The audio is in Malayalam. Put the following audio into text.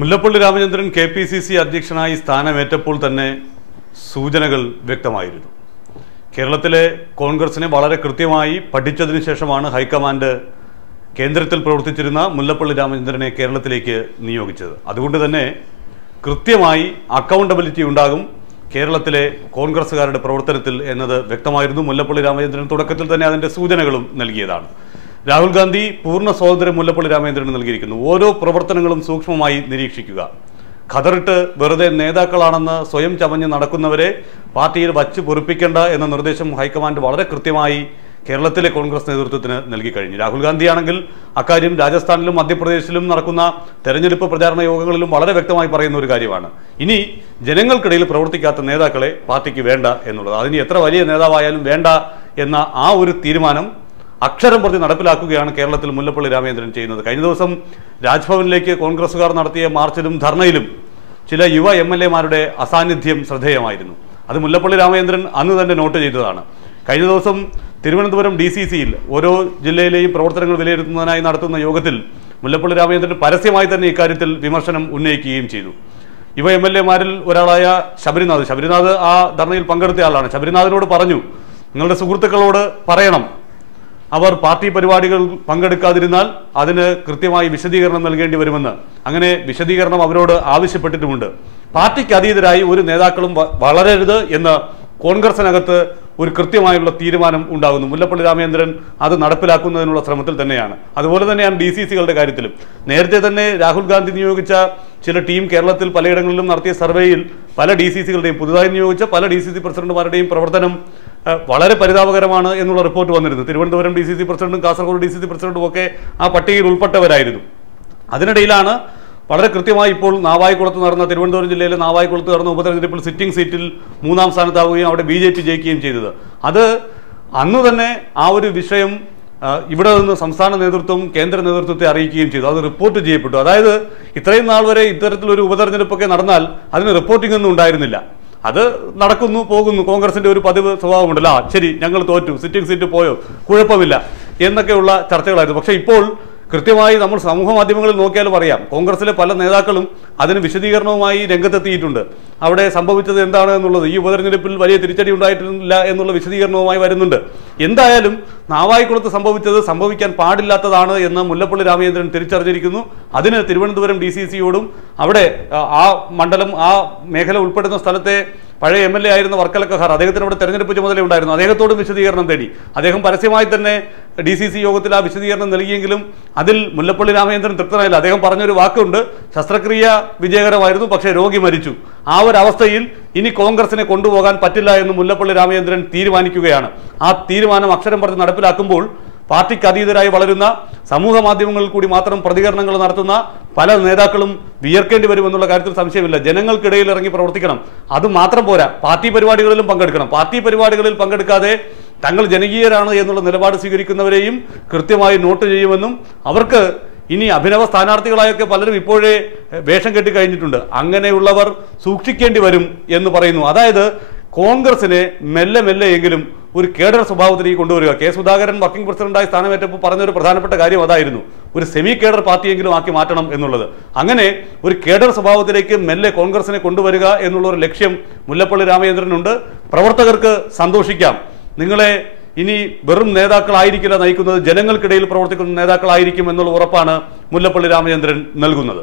Mullappally Ramachandran K P C C അധ്യക്ഷനായി സ്ഥാനമേറ്റപ്പോൾ തന്നെ സൂചനകൾ വ്യക്തമായിരുന്നു. കേരളത്തിലെ കോൺഗ്രസിനെ വളരെ കൃത്യമായി പഠിച്ചതിന് ശേഷമാണ് ഹൈക്കമാൻഡ് കേന്ദ്രത്തിൽ പ്രവർത്തിച്ചിരുന്ന മുല്ലപ്പള്ളി രാമചന്ദ്രനെ കേരളത്തിലേക്ക് നിയോഗിച്ചത്. അതുകൊണ്ട് തന്നെ കൃത്യമായി അക്കൗണ്ടബിലിറ്റി ഉണ്ടാകും കേരളത്തിലെ കോൺഗ്രസ്സുകാരുടെ പ്രവർത്തനത്തിൽ എന്നത് വ്യക്തമായിരുന്നു. മുല്ലപ്പള്ളി രാമചന്ദ്രൻ തുടക്കത്തിൽ തന്നെ അതിന്റെ സൂചനകളും നൽകിയതാണ്. രാഹുൽ ഗാന്ധി പൂർണ സ്വാതന്ത്ര്യം മുല്ലപ്പള്ളി രാമചന്ദ്രന് നൽകിയിരിക്കുന്നു. ഓരോ പ്രവർത്തനങ്ങളും സൂക്ഷ്മമായി നിരീക്ഷിക്കുക. ഖദറിട്ട് വെറുതെ നേതാക്കളാണെന്ന് സ്വയം ചമഞ്ഞ് നടക്കുന്നവരെ പാർട്ടിയിൽ വച്ച് പൊറിപ്പിക്കേണ്ട എന്ന നിർദ്ദേശം ഹൈക്കമാൻഡ് വളരെ കൃത്യമായി കേരളത്തിലെ കോൺഗ്രസ് നേതൃത്വത്തിന് നൽകി കഴിഞ്ഞു രാഹുൽ ഗാന്ധിയാണെങ്കിൽ അക്കാര്യം രാജസ്ഥാനിലും മധ്യപ്രദേശിലും നടക്കുന്ന തെരഞ്ഞെടുപ്പ് പ്രചാരണ യോഗങ്ങളിലും വളരെ വ്യക്തമായി പറയുന്ന ഒരു കാര്യമാണ്. ഇനി ജനങ്ങൾക്കിടയിൽ പ്രവർത്തിക്കാത്ത നേതാക്കളെ പാർട്ടിക്ക് വേണ്ട എന്നുള്ളത്. അതിന് എത്ര വലിയ നേതാവായാലും വേണ്ട എന്ന ആ ഒരു തീരുമാനം അക്ഷരം പ്രതി നടപ്പിലാക്കുകയാണ് കേരളത്തിൽ മുല്ലപ്പള്ളി രാമചന്ദ്രൻ ചെയ്യുന്നത്. കഴിഞ്ഞ ദിവസം രാജ്ഭവനിലേക്ക് കോൺഗ്രസുകാർ നടത്തിയ മാർച്ചിലും ധർണയിലും ചില യുവ എം എൽ എമാരുടെ അസാന്നിധ്യം ശ്രദ്ധേയമായിരുന്നു. അത് മുല്ലപ്പള്ളി രാമചന്ദ്രൻ അന്ന് തന്നെ നോട്ട് ചെയ്തതാണ്. കഴിഞ്ഞ ദിവസം തിരുവനന്തപുരം ഡി സി സിയിൽ ഓരോ ജില്ലയിലെയും പ്രവർത്തനങ്ങൾ വിലയിരുത്തുന്നതിനായി നടത്തുന്ന യോഗത്തിൽ മുല്ലപ്പള്ളി രാമചന്ദ്രൻ പരസ്യമായി തന്നെ ഇക്കാര്യത്തിൽ വിമർശനം ഉന്നയിക്കുകയും ചെയ്തു. യുവ എം എൽ എമാരിൽ ഒരാളായ ശബരിനാഥ്. ശബരിനാഥ് ആ ധർണയിൽ പങ്കെടുത്ത ആളാണ്. ശബരിനാഥിനോട് പറഞ്ഞു നിങ്ങളുടെ സുഹൃത്തുക്കളോട് പറയണം. അവർ പാർട്ടി പരിപാടികൾ പങ്കെടുക്കാതിരുന്നാൽ അതിന് കൃത്യമായി വിശദീകരണം നൽകേണ്ടി വരുമെന്ന്. അങ്ങനെ വിശദീകരണം അവരോട് ആവശ്യപ്പെട്ടിട്ടുമുണ്ട്. പാർട്ടിക്ക് അതീതരായി ഒരു നേതാക്കളും വളരരുത് എന്ന് കോൺഗ്രസിനകത്ത് ഒരു കൃത്യമായുള്ള തീരുമാനം ഉണ്ടാകുന്നു. മുല്ലപ്പള്ളി രാമചന്ദ്രൻ അത് നടപ്പിലാക്കുന്നതിനുള്ള ശ്രമത്തിൽ തന്നെയാണ്. അതുപോലെ തന്നെയാണ് ഡി സികളുടെ കാര്യത്തിലും. നേരത്തെ തന്നെ രാഹുൽ ഗാന്ധി നിയോഗിച്ച ചില ടീം കേരളത്തിൽ പലയിടങ്ങളിലും നടത്തിയ സർവേയിൽ പല ഡി സി സികളുടെയും പുതുതായി നിയോഗിച്ച പല ഡി സി സി പ്രസിഡന്റുമാരുടെയും പ്രവർത്തനം വളരെ പരിതാപകരമാണ് എന്നുള്ള റിപ്പോർട്ട് വന്നിരുന്നു തിരുവനന്തപുരം ഡി സി സി പ്രസിഡന്റും കാസർഗോഡ് ഡി സി സി പ്രസിഡന്റും ഒക്കെ ആ പട്ടികയിൽ ഉൾപ്പെട്ടവരായിരുന്നു. അതിനിടയിലാണ് വളരെ കൃത്യമായി ഇപ്പോൾ നാവായിക്കുളത്ത് നടന്ന തിരുവനന്തപുരം ജില്ലയിലെ നാവായിക്കുളത്ത് നടന്ന ഉപതെരഞ്ഞെടുപ്പിൽ സിറ്റിംഗ് സീറ്റിൽ മൂന്നാം സ്ഥാനത്താവുകയും അവിടെ ബി ജെ പി ജയിക്കുകയും ചെയ്തത്. അത് അന്ന് തന്നെ ആ ഒരു വിഷയം ഇവിടെ നിന്ന് സംസ്ഥാന നേതൃത്വം കേന്ദ്ര നേതൃത്വത്തെ അറിയിക്കുകയും ചെയ്തു. അത് റിപ്പോർട്ട് ചെയ്യപ്പെട്ടു. അതായത് ഇത്രയും നാൾ വരെ ഇത്തരത്തിലൊരു ഉപതെരഞ്ഞെടുപ്പൊക്കെ നടന്നാൽ അതിന് റിപ്പോർട്ടിംഗ് ഒന്നും ഉണ്ടായിരുന്നില്ല. അത് നടക്കുന്നു പോകുന്നു. കോൺഗ്രസിന്റെ ഒരു പതിവ് സ്വഭാവമുണ്ടല്ലോ. ആ ശരി ഞങ്ങൾ തോറ്റു. സിറ്റിംഗ് സീറ്റ് പോയോ? കുഴപ്പമില്ല. എന്നൊക്കെയുള്ള ചർച്ചകളായിരുന്നു. പക്ഷെ ഇപ്പോൾ കൃത്യമായി നമ്മൾ സമൂഹ മാധ്യമങ്ങളിൽ നോക്കിയാലും അറിയാം. കോൺഗ്രസിലെ പല നേതാക്കളും അതിന് വിശദീകരണവുമായി രംഗത്തെത്തിയിട്ടുണ്ട്. അവിടെ സംഭവിച്ചത് എന്താണ് എന്നുള്ളത് ഈ ഉപതെരഞ്ഞെടുപ്പിൽ വലിയ തിരിച്ചടി ഉണ്ടായിട്ടില്ല എന്നുള്ള വിശദീകരണവുമായി വരുന്നുണ്ട്. എന്തായാലും നാവായിക്കുളത്ത് സംഭവിച്ചത് സംഭവിക്കാൻ പാടില്ലാത്തതാണ് എന്ന് മുല്ലപ്പള്ളി രാമചന്ദ്രൻ തിരിച്ചറിഞ്ഞിരിക്കുന്നു. അതിന് തിരുവനന്തപുരം ഡി അവിടെ ആ മണ്ഡലം ആ മേഖല ഉൾപ്പെടുന്ന സ്ഥലത്തെ പഴയ എം എൽ എ ആയിരുന്ന വർക്കല കഹാർ അദ്ദേഹത്തിന് ഇവിടെ തെരഞ്ഞെടുപ്പ് ചുമതല ഉണ്ടായിരുന്നു. അദ്ദേഹത്തോടും വിശദീകരണം തേടി. അദ്ദേഹം പരസ്യമായി തന്നെ ഡി സി സി യോഗത്തിൽ ആ വിശദീകരണം നൽകിയെങ്കിലും അതിൽ മുല്ലപ്പള്ളി രാമചന്ദ്രൻ തൃപ്തനായില്ല. അദ്ദേഹം പറഞ്ഞൊരു വാക്കുണ്ട് ശസ്ത്രക്രിയ വിജയകരമായിരുന്നു പക്ഷേ രോഗി മരിച്ചു. ആ ഒരു അവസ്ഥയിൽ ഇനി കോൺഗ്രസിനെ കൊണ്ടുപോകാൻ പറ്റില്ല എന്ന് മുല്ലപ്പള്ളി രാമചന്ദ്രൻ തീരുമാനിക്കുകയാണ്. ആ തീരുമാനം അക്ഷരം പറഞ്ഞ് നടപ്പിലാക്കുമ്പോൾ പാർട്ടിക്ക് അതീതരായി വളരുന്ന സമൂഹ മാധ്യമങ്ങളിൽ കൂടി മാത്രം പ്രതികരണങ്ങൾ നടത്തുന്ന പല നേതാക്കളും വിയർക്കേണ്ടി വരുമെന്നുള്ള കാര്യത്തിൽ സംശയമില്ല. ജനങ്ങൾക്കിടയിൽ ഇറങ്ങി പ്രവർത്തിക്കണം. അത് മാത്രം പോരാ. പാർട്ടി പരിപാടികളിലും പങ്കെടുക്കണം. പാർട്ടി പരിപാടികളിൽ പങ്കെടുക്കാതെ തങ്ങൾ ജനകീയരാണ് എന്നുള്ള നിലപാട് സ്വീകരിക്കുന്നവരെയും കൃത്യമായി നോട്ട് ചെയ്യുമെന്നും അവർക്ക് ഇനി അഭിനവ സ്ഥാനാർത്ഥികളായൊക്കെ പലരും ഇപ്പോഴേ വേഷം കെട്ടി കഴിഞ്ഞിട്ടുണ്ട്. അങ്ങനെയുള്ളവർ സൂക്ഷിക്കേണ്ടി വരും എന്ന് പറയുന്നു. അതായത് കോൺഗ്രസിനെ മെല്ലെ മെല്ലെ എങ്കിലും ഒരു കേഡർ സ്വഭാവത്തിലേക്ക് കൊണ്ടുവരിക. കെ സുധാകരൻ വർക്കിംഗ് പ്രസിഡന്റായി സ്ഥാനമേറ്റപ്പോൾ പറഞ്ഞൊരു പ്രധാനപ്പെട്ട കാര്യം അതായിരുന്നു. ഒരു സെമി കേഡർ പാർട്ടിയെങ്കിലും ആക്കി മാറ്റണം എന്നുള്ളത്. അങ്ങനെ ഒരു കേഡർ സ്വഭാവത്തിലേക്ക് മെല്ലെ കോൺഗ്രസിനെ കൊണ്ടുവരിക എന്നുള്ള ഒരു ലക്ഷ്യം മുല്ലപ്പള്ളി രാമചന്ദ്രനുണ്ട്. പ്രവർത്തകർക്ക് സന്തോഷിക്കാം. നിങ്ങളെ ഇനി വെറും നേതാക്കളായിരിക്കില്ല നയിക്കുന്നത് ജനങ്ങൾക്കിടയിൽ പ്രവർത്തിക്കുന്ന നേതാക്കളായിരിക്കും എന്നുള്ള ഉറപ്പാണ് മുല്ലപ്പള്ളി രാമചന്ദ്രൻ നൽകുന്നത്.